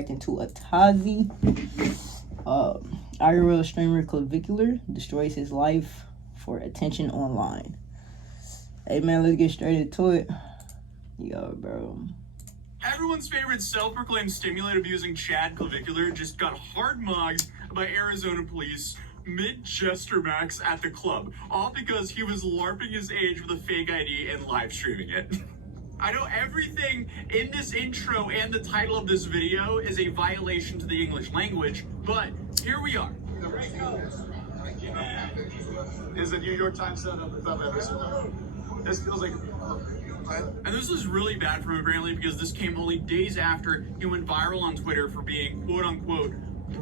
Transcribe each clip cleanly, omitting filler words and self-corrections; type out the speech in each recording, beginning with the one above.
reacting to Atozy. IRL streamer Clavicular destroys his life for attention online. Hey man, let's get straight into it. Yo, bro. Everyone's favorite self-proclaimed stimulant-abusing Chad Clavicular just got hard-mugged by Arizona police mid-Jester Max at the club, all because he was LARPing his age with a fake ID and live streaming it. I know everything in this intro and the title of this video is a violation to the English language, but here we are. Is the New York Times setup if I've ever seen that? This feels like... And this is really bad for him apparently because this came only days after he went viral on Twitter for being quote-unquote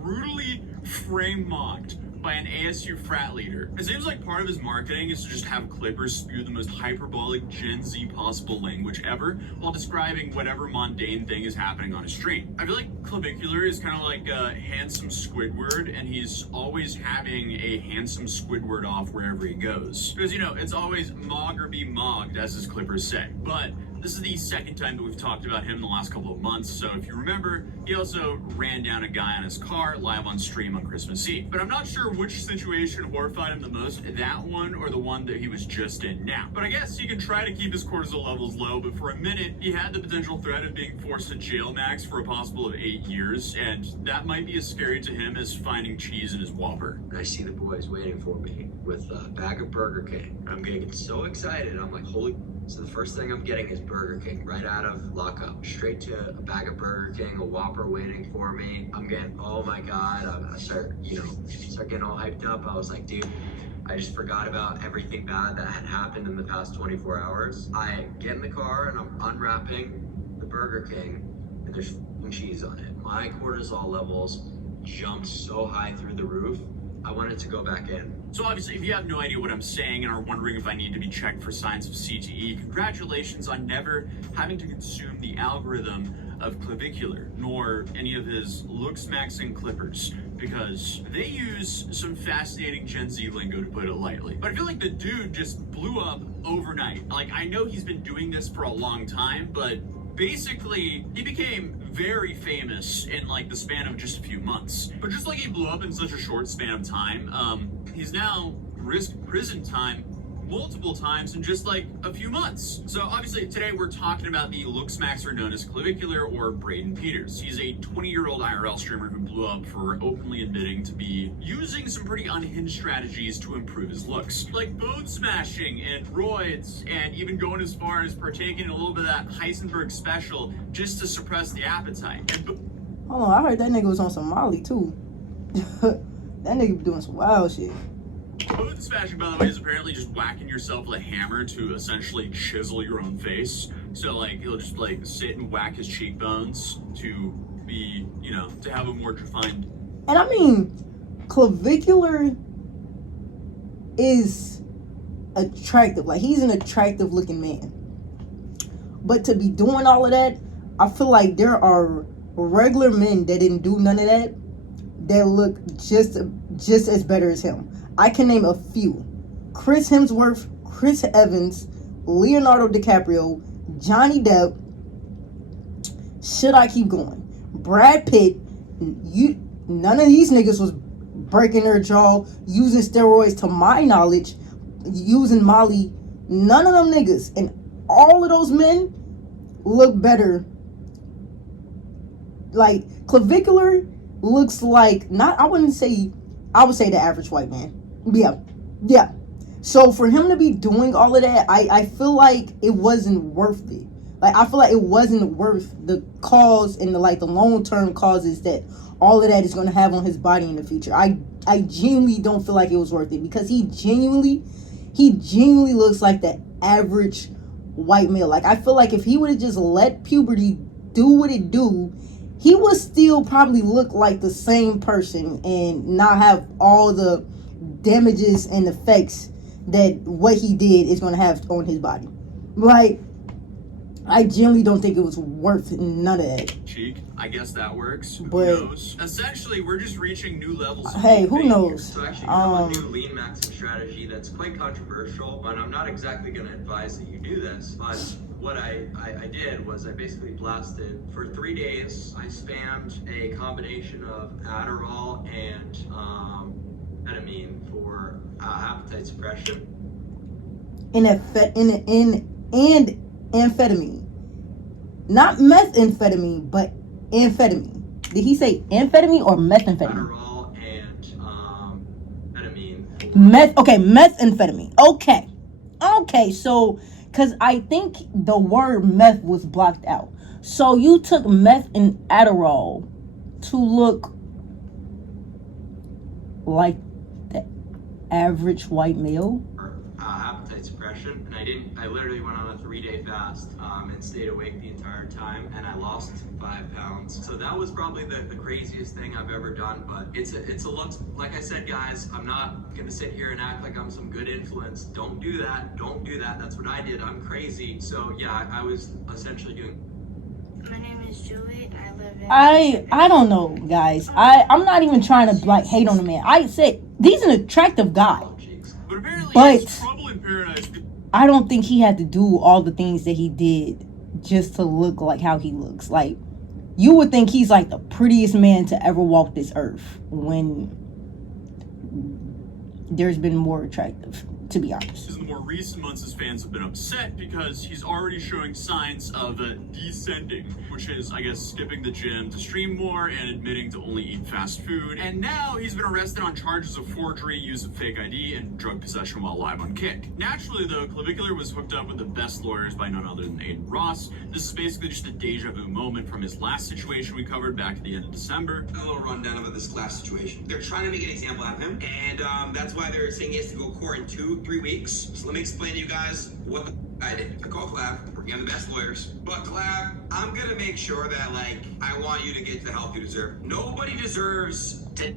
brutally frame-mocked by an ASU frat leader. It seems like part of his marketing is to just have Clippers spew the most hyperbolic Gen Z possible language ever while describing whatever mundane thing is happening on his stream. I feel like Clavicular is kind of like a handsome Squidward, and he's always having a handsome Squidward off wherever he goes. Because, you know, it's always mog or be mogged, as his Clippers say. But this is the second time that we've talked about him in the last couple of months, so if you remember, he also ran down a guy on his car live on stream on Christmas Eve. But I'm not sure which situation horrified him the most, that one or the one that he was just in now. But I guess he can try to keep his cortisol levels low, but for a minute, he had the potential threat of being forced to jail max for a possible of 8 years, and that might be as scary to him as finding cheese in his Whopper. I see the boys waiting for me with a bag of Burger King. I'm getting so excited, I'm like, holy... So the first thing I'm getting is Burger King right out of lockup. Straight to a bag of Burger King, a Whopper waiting for me. I'm getting, oh my God, I start getting all hyped up. I was like, dude, I just forgot about everything bad that had happened in the past 24 hours. I get in the car and I'm unwrapping the Burger King and there's cheese on it. My cortisol levels jumped so high through the roof, I wanted to go back in. So obviously, if you have no idea what I'm saying and are wondering if I need to be checked for signs of CTE, congratulations on never having to consume the algorithm of Clavicular, nor any of his looks-maxing Clippers, because they use some fascinating Gen Z lingo, to put it lightly. But I feel like the dude just blew up overnight. Like, I know he's been doing this for a long time, but basically, he became very famous in like the span of just a few months. But just like he blew up in such a short span of time, he's now risked prison time multiple times in just like a few months. So obviously today we're talking about the looks maxer known as Clavicular, or Braden Peters. He's a 20-year-old IRL streamer who blew up for openly admitting to be using some pretty unhinged strategies to improve his looks, like bone smashing and roids, and even going as far as partaking in a little bit of that Heisenberg special just to suppress the appetite. And Hold on, I heard that nigga was on some Molly too. That nigga be doing some wild shit. Bone smashing, by the way, is apparently just whacking yourself with a hammer to essentially chisel your own face. So, like, he'll just, like, sit and whack his cheekbones to be, you know, to have a more defined... And I mean, Clavicular is attractive. Like, he's an attractive looking man. But to be doing all of that, I feel like there are regular men that didn't do none of that that look just as better as him. I can name a few. Chris Hemsworth, Chris Evans, Leonardo DiCaprio, Johnny Depp. Should I keep going? Brad Pitt. None of these niggas was breaking their jaw, using steroids to my knowledge, using Molly. None of them niggas. And all of those men look better. Like, Clavicular looks like, I would say the average white man. Yeah. So for him to be doing all of that, I feel like it wasn't worth it. Like, I feel like it wasn't worth the cause and the long-term causes that all of that is going to have on his body in the future. I genuinely don't feel like it was worth it, because he genuinely looks like the average white male. Like, I feel like if he would have just let puberty do what it do, he would still probably look like the same person and not have all the damages and effects that what he did is going to have on his body. Like, I genuinely don't think it was worth none of that. Cheek, I guess that works. Who But knows? Essentially, we're just reaching new levels. Hey, who knows? So actually, you have a new lean maxing strategy that's quite controversial, but I'm not exactly going to advise that you do this. But what I did was I basically blasted for 3 days. I spammed a combination of Adderall and ketamine for appetite suppression. And amphetamine. Not methamphetamine, but amphetamine. Did he say amphetamine or methamphetamine? Adderall and ketamine. Methamphetamine. Okay, so, because I think the word meth was blocked out. So you took meth and Adderall to look like the average white male? Appetite suppression, and I literally went on a 3-day fast and stayed awake the entire time, and I lost 5 pounds. So that was probably the craziest thing I've ever done, but it's a look. Like I said, guys, I'm not gonna sit here and act like I'm some good influence. Don't do that. That's what I did. I'm crazy. So yeah, I was essentially doing. My name is Julie. I live in. I don't know, guys. I'm not even trying to like hate on the man. I said he's an attractive guy. But apparently, But it's trouble in paradise. I don't think he had to do all the things that he did just to look like how he looks. Like, you would think he's like the prettiest man to ever walk this earth when there's been more attractive, to be honest. In the more recent months, his fans have been upset because he's already showing signs of descending, which is, I guess, skipping the gym to stream more and admitting to only eat fast food. And now he's been arrested on charges of forgery, use of fake ID, and drug possession while live on Kick. Naturally, though, Clavicular was hooked up with the best lawyers by none other than Aiden Ross. This is basically just a deja vu moment from his last situation we covered back at the end of December. A little rundown about this last situation. They're trying to make an example out of him, and that's why they're saying he has to go to court in 2-3 weeks. So let me explain to you guys what I did. I called Clav, working on the best lawyers. But Clav, I'm gonna make sure that, like, I want you to get the help you deserve. Nobody deserves to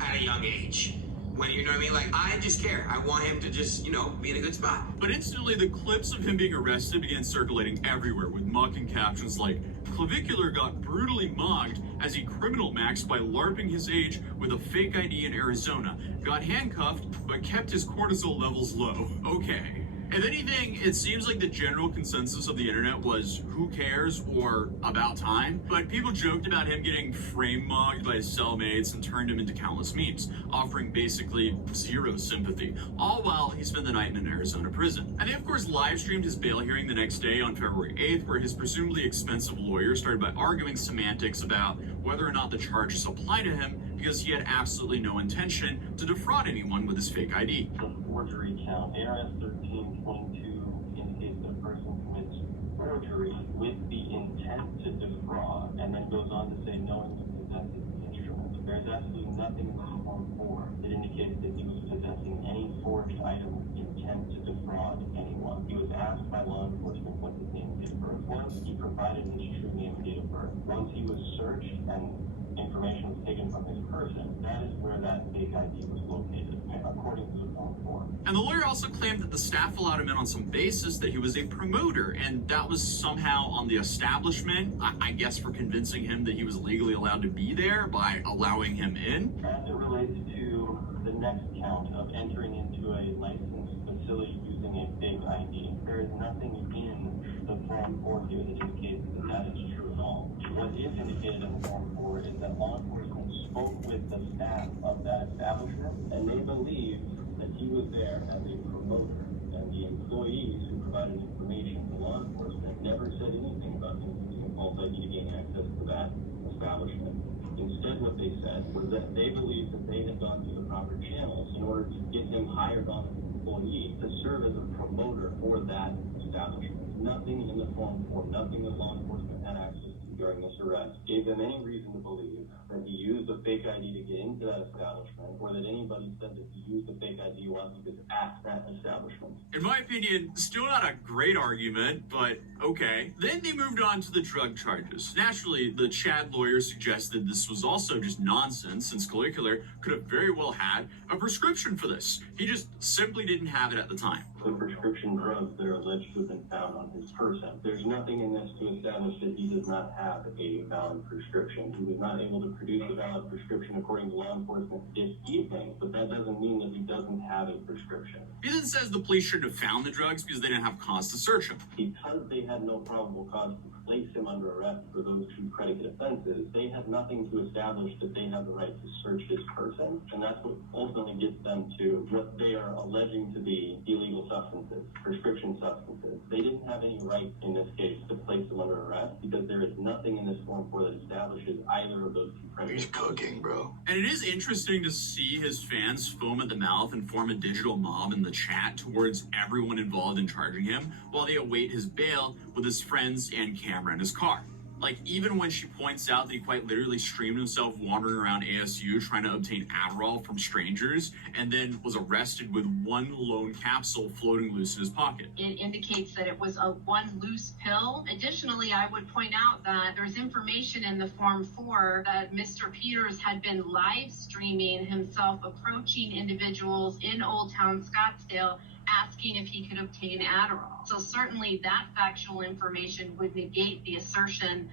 at a young age. When, you know what I mean? Like, I just care. I want him to just, be in a good spot. But instantly, the clips of him being arrested began circulating everywhere with mocking captions like, Clavicular got brutally mocked as he criminal maxed by LARPing his age with a fake ID in Arizona, got handcuffed, but kept his cortisol levels low. Okay. If anything, it seems like the general consensus of the internet was who cares or about time, but people joked about him getting frame mocked by his cellmates and turned him into countless memes, offering basically zero sympathy, all while he spent the night in an Arizona prison. And they of course live streamed his bail hearing the next day on February 8th, where his presumably expensive lawyer started by arguing semantics about whether or not the charges apply to him because he had absolutely no intention to defraud anyone with his fake ID. The forgery count, ARS 1322 indicates that a person commits forgery with the intent to defraud, and then goes on to say knowingly possesses the instrument. There's absolutely nothing in the Form 4 that indicates that he was possessing any forged item with the intent to defraud anyone. He was asked by law enforcement what his name and date of birth was. He provided his true name and date of birth. Once he was searched and information was taken from his person, that is where that fake ID was located, according to the Form 4. And the lawyer also claimed that the staff allowed him in on some basis that he was a promoter, and that was somehow on the establishment, I guess for convincing him that he was legally allowed to be there by allowing him in. As it relates to the next count of entering into a licensed facility using a fake ID, there is nothing in the Form 4 here that indicates that that is true at all. What is indicated in the Form 4 is that law enforcement spoke with the staff of that establishment, and they believe that he was there as a promoter, and the employees who provided information to law enforcement never said anything about him using a false ID to gain access to that establishment. Instead, what they said was that they believed that they had gone through the proper channels in order to get him hired on as an employee to serve as a promoter for that establishment. Nothing in the Form 4, nothing that law enforcement had access to during this arrest gave them any reason to believe that he used a fake ID to get into that establishment, or that anybody said that he used a fake ID while he was at that establishment. In my opinion, still not a great argument, but okay. Then they moved on to the drug charges. Naturally, the Chad lawyer suggested this was also just nonsense, since Clavicular could have very well had a prescription for this. He just simply didn't have it at the time. the prescription drugs that are alleged to have been found on his person. There's nothing in this to establish that he does not have a valid prescription. He was not able to produce a valid prescription according to law enforcement this evening, but that doesn't mean that he doesn't have a prescription. He then says the police shouldn't have found the drugs because they didn't have cause to search him. Because they had no probable cause to place him under arrest for those two predicate offenses, they have nothing to establish that they have the right to search his person, and that's what ultimately gets them to what they are alleging to be illegal substances, prescription substances. They didn't have any right in this case to place him under arrest because there is nothing in this form 4 that establishes either of those two predicates. He's cooking, bro. And it is interesting to see his fans foam at the mouth and form a digital mob in the chat towards everyone involved in charging him while they await his bail with his friends and camera in his car. Like, even when she points out that he quite literally streamed himself wandering around ASU trying to obtain Adderall from strangers and then was arrested with one lone capsule floating loose in his pocket. It indicates that it was a one loose pill. Additionally, I would point out that there's information in the Form 4 that Mr. Peters had been live streaming himself approaching individuals in Old Town Scottsdale asking if he could obtain Adderall. So certainly that factual information would negate the assertion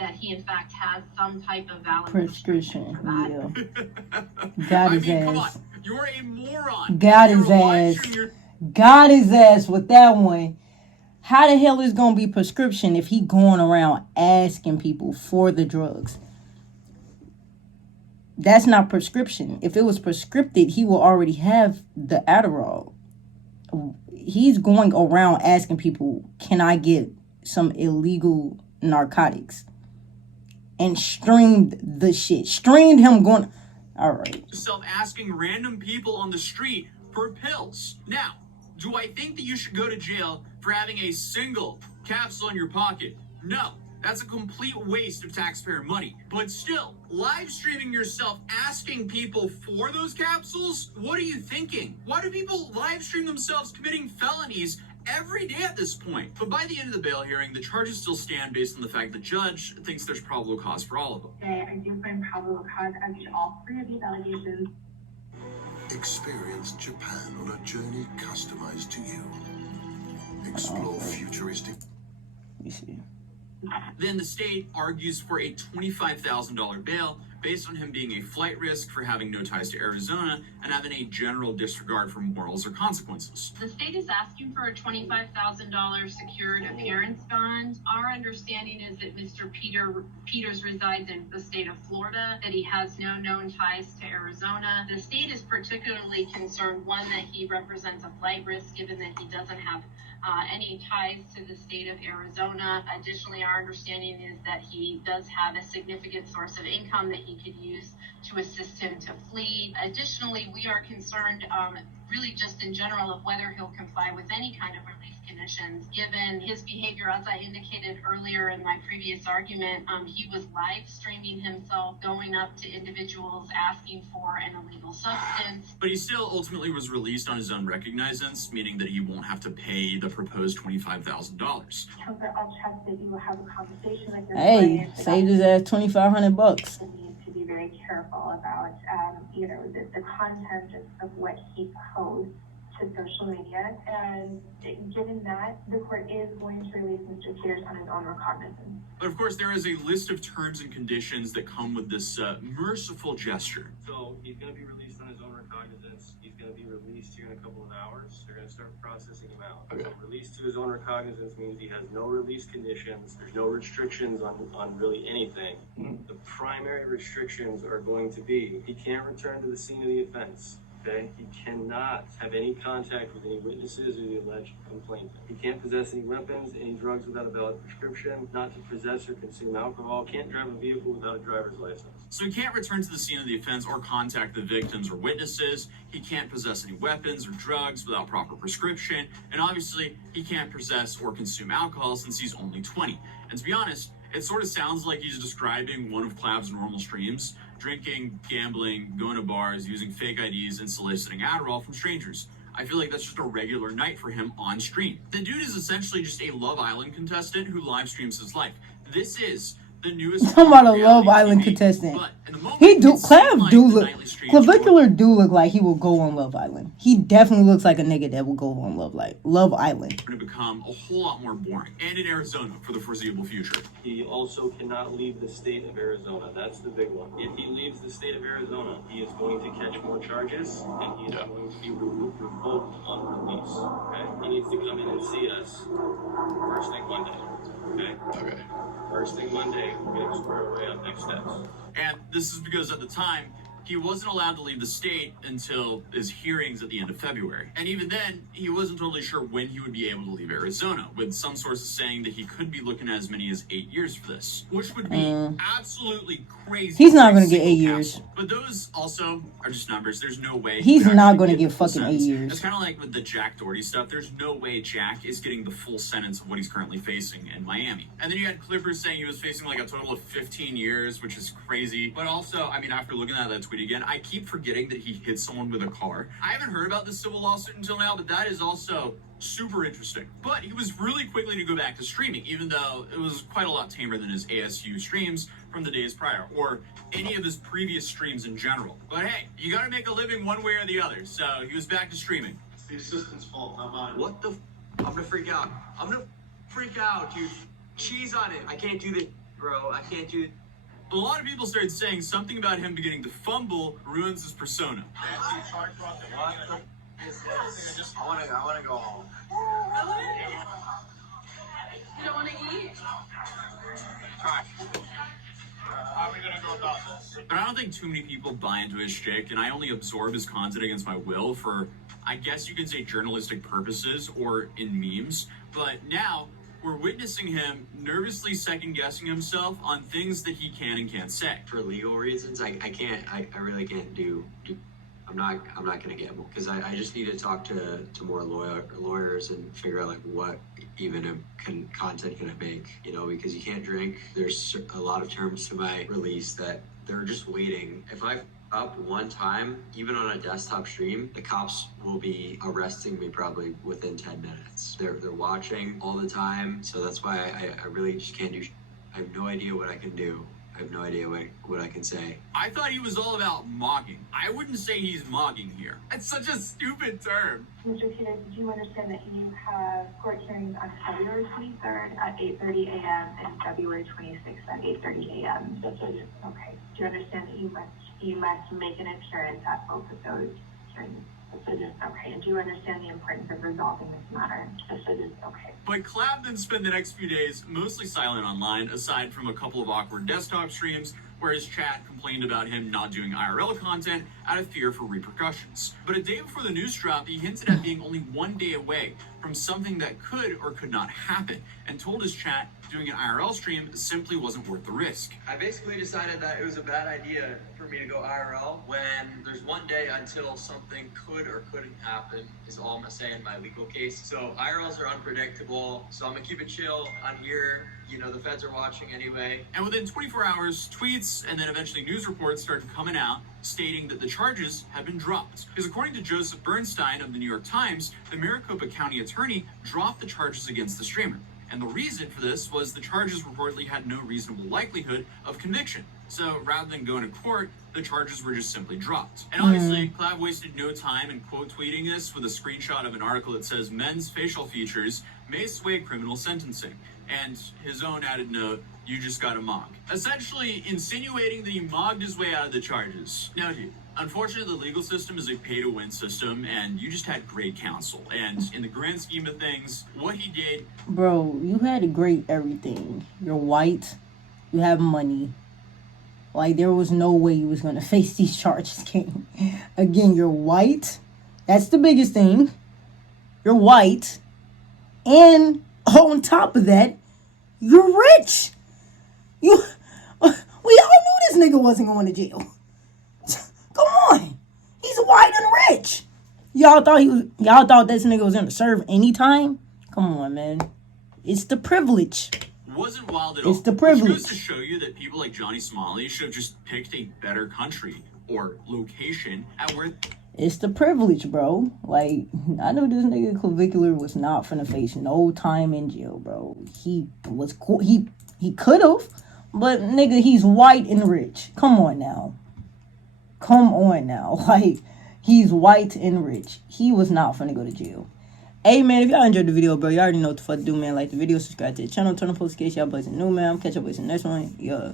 that he in fact has some type of valid Prescription. for that. Yeah. Got his come ass. on. You're a moron. Got You're his a live ass. streamer. Got his ass with that one. How the hell is gonna be prescription if he going around asking people for the drugs? That's not prescription. If it was prescripted, he will already have the Adderall. He's going around asking people, can I get some illegal narcotics? And streamed the shit. Streamed him going... All right. Asking random people on the street for pills. Now, do I think that you should go to jail for having a single capsule in your pocket? No. That's a complete waste of taxpayer money. But still, live streaming yourself asking people for those capsules? What are you thinking? Why do people live stream themselves committing felonies every day at this point? But by the end of the bail hearing, the charges still stand based on the fact the judge thinks there's probable cause for all of them. I do find probable cause as to all 3 of these allegations. Experience Japan on a journey customized to you. Explore futuristic... You see. Then the state argues for a $25,000 bail based on him being a flight risk for having no ties to Arizona and having a general disregard for morals or consequences. The state is asking for a $25,000 secured appearance bond. Our understanding is that Mr. Peters resides in the state of Florida, that he has no known ties to Arizona. The state is particularly concerned, one, that he represents a flight risk given that he doesn't have any ties to the state of Arizona. Additionally, our understanding is that he does have a significant source of income that he could use to assist him to flee. Additionally, we are concerned really just in general of whether he'll comply with any kind of release conditions given his behavior. As I indicated earlier in my previous argument, he was live streaming himself going up to individuals asking for an illegal substance. But he still ultimately was released on his own recognizance, meaning that he won't have to pay the proposed $25,000. Counselor, I'll trust that you will have a conversation with your Hey, client saved his ass $2,500. We need to be very careful about, the content of what he posts to social media. And given that, the court is going to release Mr. Peters on his own recognizance. But of course, there is a list of terms and conditions that come with this merciful gesture. So he's going to be released on his own recognizance. He's going to be released here in a couple of hours. They're going to start processing him out. Okay. So released to his own recognizance means he has no release conditions. There's no restrictions on really anything. The primary restrictions are going to be he can't return to the scene of the offense. Okay? He cannot have any contact with any witnesses or the alleged complainant. He can't possess any weapons, any drugs without a valid prescription, not to possess or consume alcohol, can't drive a vehicle without a driver's license. So he can't return to the scene of the offense or contact the victims or witnesses. He can't possess any weapons or drugs without proper prescription. And obviously, he can't possess or consume alcohol since he's only 20. And to be honest, it sort of sounds like he's describing one of Clav's normal streams: drinking, gambling, going to bars, using fake IDs, and soliciting Adderall from strangers. I feel like that's just a regular night for him on stream. The dude is essentially just a Love Island contestant who live streams his life. This is the newest. I'm about a Love Island contestant. He do Clav do look Clavicular do look like he will go on Love Island. He definitely looks like a nigga that will go on Love Island. Going to become a whole lot more boring, and in Arizona for the foreseeable future. He also cannot leave the state of Arizona. That's the big one. If he leaves the state of Arizona, he is going to catch more charges, and he is going to be revoked on release. Okay? He needs to come in and see us first thing Monday. Okay? First thing Monday, we're going to square away on next steps. And this is because at the time, he wasn't allowed to leave the state until his hearings at the end of February. And even then, he wasn't totally sure when he would be able to leave Arizona, with some sources saying that he could be looking at as many as 8 years for this, which would be absolutely crazy. He's not going to get 8 years. But those also are just numbers. There's no way. He's not going to get fucking 8 years. It's kind of like with the Jack Doherty stuff. There's no way Jack is getting the full sentence of what he's currently facing in Miami. And then you had Clippers saying he was facing like a total of 15 years, which is crazy. But also, I mean, after looking at that tweet again, I keep forgetting that he hit someone with a car. I haven't heard about this civil lawsuit until now, but that is also super interesting. But he was really quickly to go back to streaming, even though it was quite a lot tamer than his ASU streams from the days prior, or any of his previous streams in general. But hey, you gotta make a living one way or the other, so he was back to streaming. It's the assistant's fault, not mine. What the I'm gonna freak out. I'm gonna freak out, dude. Cheese on it. I can't do this, bro. I can't do it. A lot of people started saying something about him beginning to fumble ruins his persona. I wanna go home. You don't want to eat? How are we gonna go about this? But I don't think too many people buy into his shtick, and I only absorb his content against my will for, I guess you can say, journalistic purposes or in memes. But now, we're witnessing him nervously second-guessing himself on things that he can and can't say. For legal reasons, I really can't do. I'm not gonna get more because I just need to talk to more lawyers and figure out like what even content can I make, you know, because you can't drink. There's a lot of terms to my release that they're just waiting. If I up one time, even on a desktop stream, the cops will be arresting me probably within 10 minutes. They're watching all the time, so that's why I really just can't do. I have no idea what I can do. I have no idea what I can say. I thought he was all about mocking. I wouldn't say he's mocking here. That's such a stupid term. Mr. Peters, do you understand that you have court hearings on February 23rd at 8:30 a.m. and February 26th at 8:30 a.m.? That's it. Okay. Do you understand that you must make an appearance at both of those hearings? That's it. Okay. And do you understand the importance of resolving this matter? That's it. Okay. But Clav then spent the next few days mostly silent online, aside from a couple of awkward desktop streams where his chat complained about him not doing IRL content out of fear for repercussions. But a day before the news dropped, he hinted at being only one day away from something that could or could not happen, and told his chat doing an IRL stream simply wasn't worth the risk. I basically decided that it was a bad idea for me to go IRL when there's one day until something could or couldn't happen, is all I'm gonna say in my legal case. So IRLs are unpredictable, so I'm gonna keep it chill on here. You know, the feds are watching anyway. And within 24 hours, tweets and then eventually news reports started coming out stating that the charges had been dropped. Because according to Joseph Bernstein of the New York Times, the Maricopa County attorney dropped the charges against the streamer. And the reason for this was the charges reportedly had no reasonable likelihood of conviction. So rather than going to court, the charges were just simply dropped. And obviously, Clav wasted no time in quote tweeting this with a screenshot of an article that says men's facial features may sway criminal sentencing. And his own added note, you just got a mock. Essentially insinuating that he mogged his way out of the charges. Now, dude, unfortunately, the legal system is a pay-to-win system, and you just had great counsel. And in the grand scheme of things, what he did... Bro, you had great everything. You're white. You have money. Like, there was no way you was going to face these charges, King. Again, you're white. That's the biggest thing. You're white. And on top of that, you're rich. We all knew this nigga wasn't going to jail. Come on. He's white and rich. Y'all thought this nigga was going to serve any time? Come on, man. It's the privilege. Wasn't wild at all. It's the privilege. Which goes to show you that people like Johnny Smalley should have just picked a better country or location at where... It's the privilege, bro. Like, I know this nigga Clavicular was not finna face no time in jail, bro. He was cool. He could have, But nigga, he's white and rich. Come on now. Come on now. Like, he's white and rich. He was not finna go to jail. Hey man, if y'all enjoyed the video, bro, you already know what the fuck to do, man. Like the video, subscribe to the channel, turn on notifications. Y'all boys are new, man. I'm catch up with the next one. Yeah.